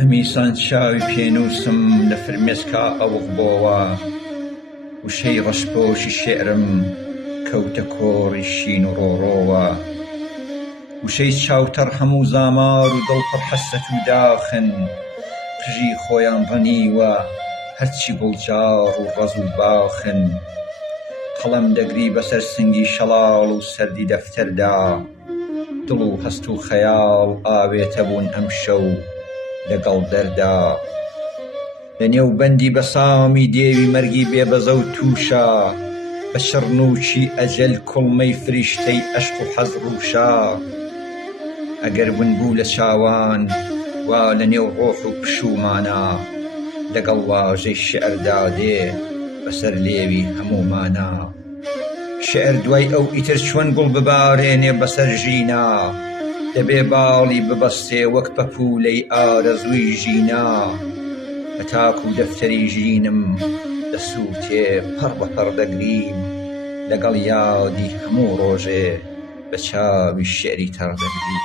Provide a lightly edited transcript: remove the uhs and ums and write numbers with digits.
هەمیسان چاوی پێنووسم لە فرمێسکا ئەوق بۆوە، وشەی ڕەشپۆشی شێعرم کەوتە کۆڕی شین و ڕۆڕۆوە، وشەی چاوتەڕ هەموو زامار و دڵ پڕ حەسرەت و داخن، قژی خۆیان ڕنیوە هەرچی گوڵجار و ڕەز و باخن، قەڵەم دەگری بەسەر سنگی شەڵاڵ و سەردی دەفتەردا، دڵ و هەست و خەیاڵ ئاوێتە بوون ئەمشەو لەگەڵ دەردا، لە نێوبەندی بەسامی دێوی مەرگی بێبەزە و تووشە، بە شڕنووچی ئەجەل کوڵمەی فریشتەی ئەشق و حەز ڕووشە، ئەگەر ون بوو لە چاوان وا لە نێو ڕۆح و پشومانە، لەگەڵ واژەی شێعردا دێ بەسەر لێوی هەموومانە، شێعر دوای ئەو ئیتر چۆن گوڵ ببارێنێ بەسەر ژینە، دەبێ باڵی ببەستێ وەک پەپوولەی ئارەزووی ژینە، هەتاک و دەفتەری ژینم دەسووتێ پەڕ بە پەڕ دەگریم، لەگەڵ یادی هەموو ڕۆژێ بە چاوی شێعری تەڕ دەگریم.